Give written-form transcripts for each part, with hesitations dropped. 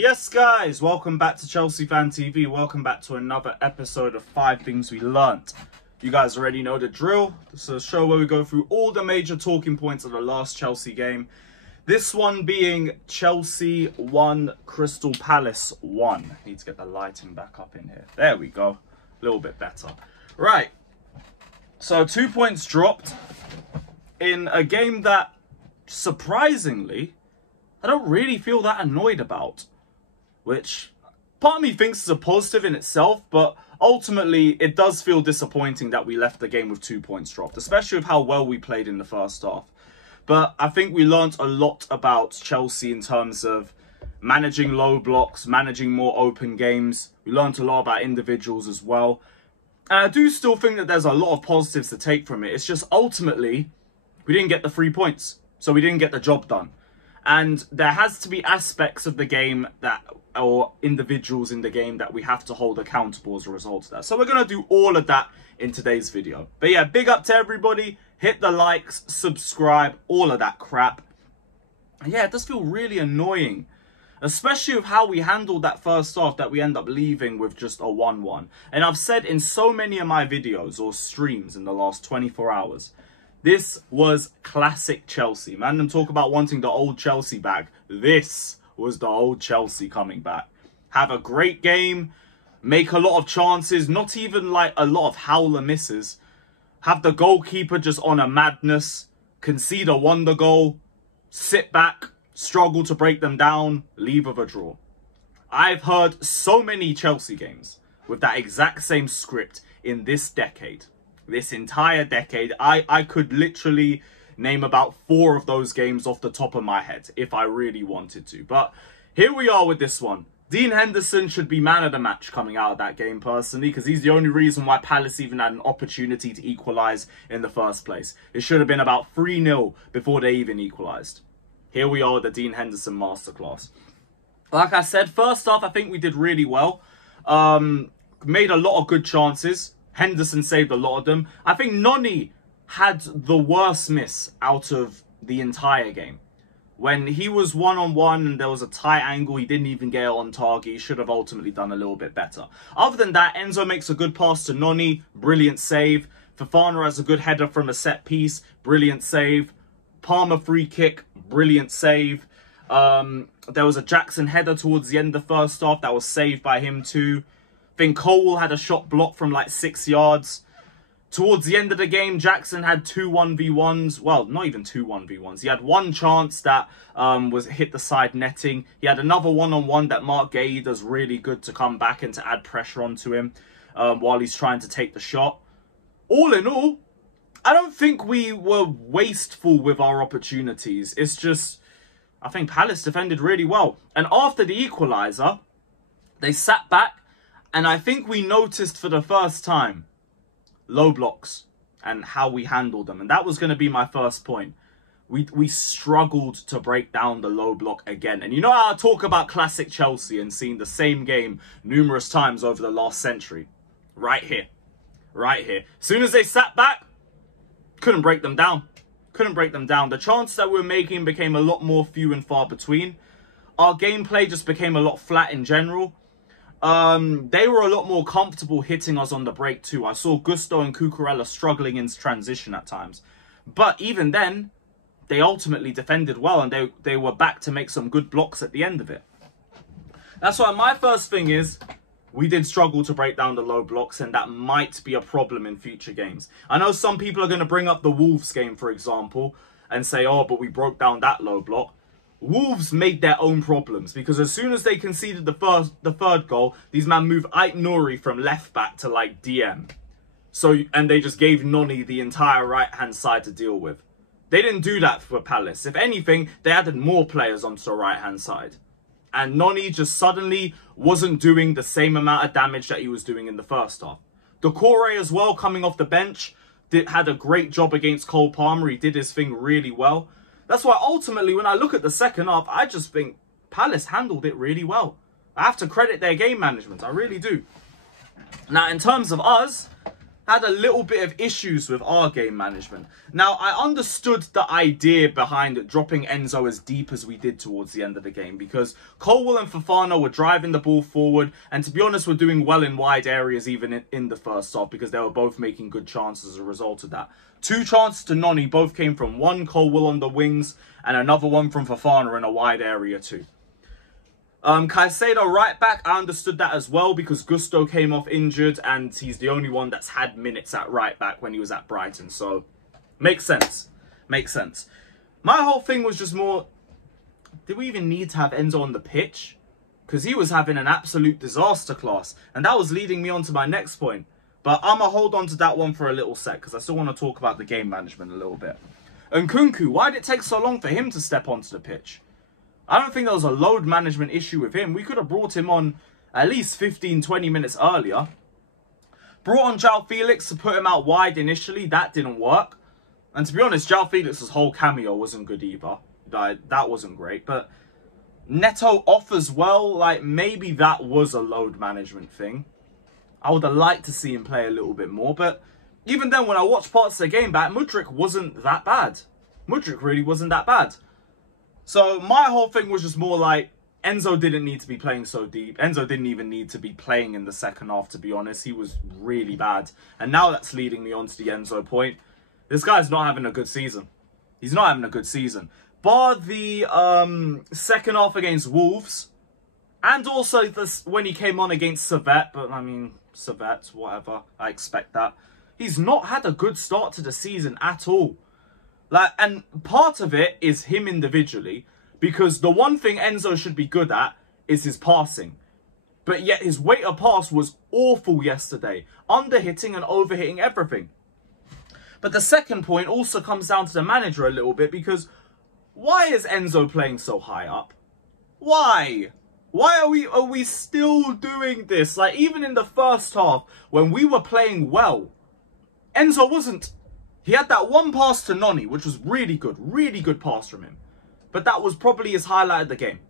Yes guys, welcome back to Chelsea Fan TV. Welcome back to another episode of 5 Things We Learnt. You guys already know the drill. This is a show where we go through all the major talking points of the last Chelsea game. This one being Chelsea 1, Crystal Palace 1. Need to get the lighting back up in here. There we go. A little bit better. Right. So 2 points dropped in a game that, surprisingly, I don't really feel that annoyed about. Which, part of me thinks is a positive in itself, but ultimately it does feel disappointing that we left the game with 2 points dropped, especially with how well we played in the first half. But I think we learnt a lot about Chelsea in terms of managing low blocks, managing more open games. We learnt a lot about individuals as well. And I do still think that there's a lot of positives to take from it. It's just ultimately, we didn't get the 3 points. So we didn't get the job done. And there has to be aspects of the game that, or individuals in the game that we have to hold accountable as a result of that. So we're going to do all of that in today's video. But yeah, big up to everybody. Hit the likes, subscribe, all of that crap. And yeah, it does feel really annoying. Especially with how we handled that first half that we end up leaving with just a 1-1. And I've said in so many of my videos or streams in the last 24 hours, this was classic Chelsea. Man, them talk about wanting the old Chelsea back. This was the old Chelsea coming back. Have a great game. Make a lot of chances. Not even like a lot of howler misses. Have the goalkeeper just on a madness. Concede a wonder goal. Sit back. Struggle to break them down. Leave with a draw. I've heard so many Chelsea games with that exact same script in this decade. This entire decade, I could literally name about 4 of those games off the top of my head if I really wanted to. But here we are with this one. Dean Henderson should be man of the match coming out of that game personally, because he's the only reason why Palace even had an opportunity to equalise in the first place. It should have been about 3-0 before they even equalised. Here we are with the Dean Henderson masterclass. Like I said, first half I think we did really well. Made a lot of good chances. Henderson saved a lot of them. I think Noni had the worst miss out of the entire game. When he was one-on-one and there was a tight angle, he didn't even get it on target. He should have ultimately done a little bit better. Other than that, Enzo makes a good pass to Noni. Brilliant save. Fofana has a good header from a set piece. Brilliant save. Palmer free kick. Brilliant save. There was a Jackson header towards the end of the first half that was saved by him too. I think Cole had a shot blocked from like 6 yards. Towards the end of the game, Jackson had 2 1v1s. Well, not even 2 1v1s. He had one chance that was hit the side netting. He had another one-on-one that Mark Gay does really good to come back and to add pressure onto him while he's trying to take the shot. All in all, I don't think we were wasteful with our opportunities. It's just, I think Palace defended really well. And after the equaliser, they sat back. And I think we noticed for the first time low blocks and how we handled them. And that was going to be my first point. We struggled to break down the low block again. And you know how I talk about classic Chelsea and seeing the same game numerous times over the last century? Right here. Right here. As soon as they sat back, couldn't break them down. Couldn't break them down. The chances that we were making became a lot more few and far between. Our gameplay just became a lot flat in general. They were a lot more comfortable hitting us on the break too. I saw Gusto and Cucurella struggling in transition at times. But even then, they ultimately defended well and they were back to make some good blocks at the end of it. That's why my first thing is, we did struggle to break down the low blocks and that might be a problem in future games. I know some people are going to bring up the Wolves game, for example, and say, oh, but we broke down that low block. Wolves made their own problems because as soon as they conceded the third goal, these men moved Ait Nori from left back to like DM. And they just gave Noni the entire right-hand side to deal with. They didn't do that for Palace. If anything, they added more players onto the right-hand side. And Noni just suddenly wasn't doing the same amount of damage that he was doing in the first half. Decore as well, coming off the bench, had a great job against Cole Palmer. He did his thing really well. That's why ultimately, when I look at the second half, I just think Palace handled it really well. I have to credit their game management. I really do. Now, in terms of us, had a little bit of issues with our game management. Now, I understood the idea behind dropping Enzo as deep as we did towards the end of the game, because Colwill and Fofana were driving the ball forward, and to be honest, were doing well in wide areas even in the first half, because they were both making good chances as a result of that. 2 chances to Noni both came from one Colwill on the wings, and another one from Fofana in a wide area too. Caicedo right back, I understood that as well, because Gusto came off injured and he's the only one that's had minutes at right back when he was at Brighton. So, makes sense. Makes sense. My whole thing was just more, did we even need to have Enzo on the pitch? Because he was having an absolute disaster class. And that was leading me on to my next point. But I'm going to hold on to that one for a little sec, because I still want to talk about the game management a little bit. And Nkunku, why did it take so long for him to step onto the pitch? I don't think there was a load management issue with him. We could have brought him on at least 15-20 minutes earlier. Brought on João Felix to put him out wide initially. That didn't work. And to be honest, João Felix's whole cameo wasn't good either. That wasn't great. But Neto off as well. Like, maybe that was a load management thing. I would have liked to see him play a little bit more. But even then, when I watched parts of the game back, Madueke wasn't that bad. Madueke really wasn't that bad. So my whole thing was just more like, Enzo didn't need to be playing so deep. Enzo didn't even need to be playing in the second half, to be honest. He was really bad. And now that's leading me on to the Enzo point. This guy's not having a good season. He's not having a good season. Bar the second half against Wolves. And also this, when he came on against cfctvyt. But I mean, cfctvyt, whatever. I expect that. He's not had a good start to the season at all. Like, and part of it is him individually, because the one thing Enzo should be good at is his passing. But yet his weight of pass was awful yesterday, under-hitting and over-hitting everything. But the second point also comes down to the manager a little bit, because why is Enzo playing so high up? Why? Why are we still doing this? Like, even in the first half, when we were playing well, Enzo wasn't. He had that one pass to Noni, which was really good pass from him. But that was probably his highlight of the game.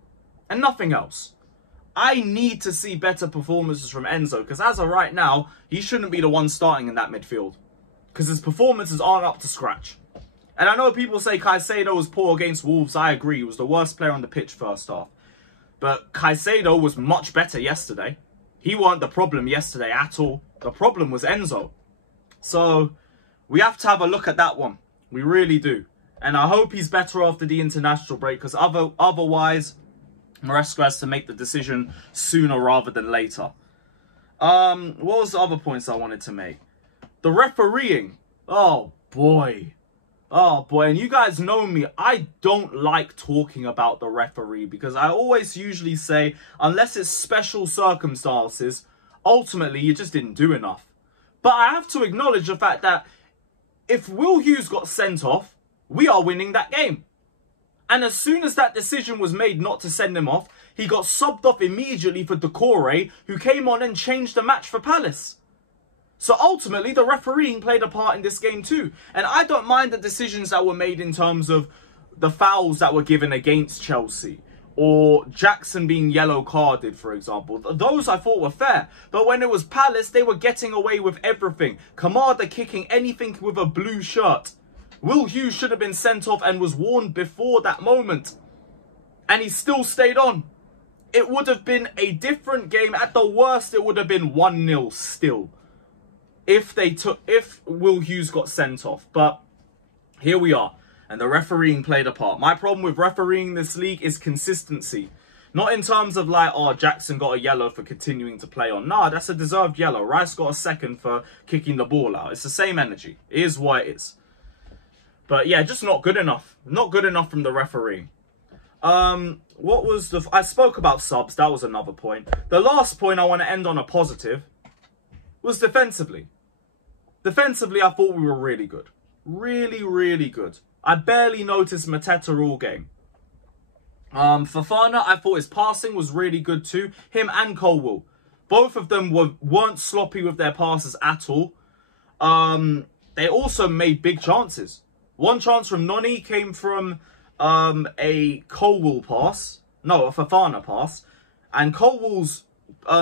And nothing else. I need to see better performances from Enzo, because as of right now, he shouldn't be the one starting in that midfield. Because his performances aren't up to scratch. And I know people say Caicedo was poor against Wolves. I agree, he was the worst player on the pitch first half. But Caicedo was much better yesterday. He weren't the problem yesterday at all. The problem was Enzo. So we have to have a look at that one. We really do. And I hope he's better after the international break, because otherwise, Maresca has to make the decision sooner rather than later. What was the other points I wanted to make? The refereeing. Oh, boy. Oh, boy. And you guys know me. I don't like talking about the referee, because I always usually say, unless it's special circumstances, ultimately, you just didn't do enough. But I have to acknowledge the fact that if Will Hughes got sent off, we are winning that game. And as soon as that decision was made not to send him off, he got subbed off immediately for Decore, who came on and changed the match for Palace. So ultimately, the refereeing played a part in this game too. And I don't mind the decisions that were made in terms of the fouls that were given against Chelsea, or Jackson being yellow carded, for example. Those I thought were fair. But when it was Palace, they were getting away with everything. Kamada kicking anything with a blue shirt. Will Hughes should have been sent off and was warned before that moment. And he still stayed on. It would have been a different game. At the worst, it would have been 1-0 still. If Will Hughes got sent off. But here we are. And the refereeing played a part. My problem with refereeing this league is consistency. Not in terms of like, oh, Jackson got a yellow for continuing to play on. Nah, that's a deserved yellow. Rice got a second for kicking the ball out. It's the same energy. It is what it is. But yeah, just not good enough. Not good enough from the refereeing. What was the... I spoke about subs. That was another point. The last point I want to end on a positive was defensively. Defensively, I thought we were really good. Really, really good. I barely noticed Mateta all game. Fofana, I thought his passing was really good too. Him and Colwill. Both of them weren't sloppy with their passes at all. They also made big chances. One chance from Noni came from a Colwill pass. No, a Fofana pass. And Colwill's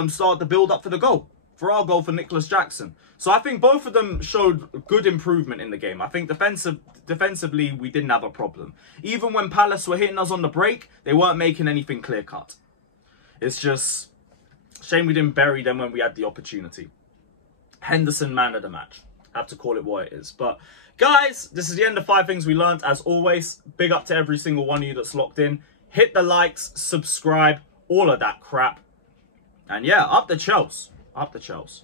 started to build up for the goal. for our goal for Nicholas Jackson. So I think both of them showed good improvement in the game. I think defensively, we didn't have a problem. Even when Palace were hitting us on the break, they weren't making anything clear-cut. It's just shame we didn't bury them when we had the opportunity. Henderson, man of the match. I have to call it what it is. But guys, this is the end of 5 things we learned. As always, big up to every single one of you that's locked in. Hit the likes, subscribe, all of that crap. And yeah, up the Chelsea. Up the Chelsea.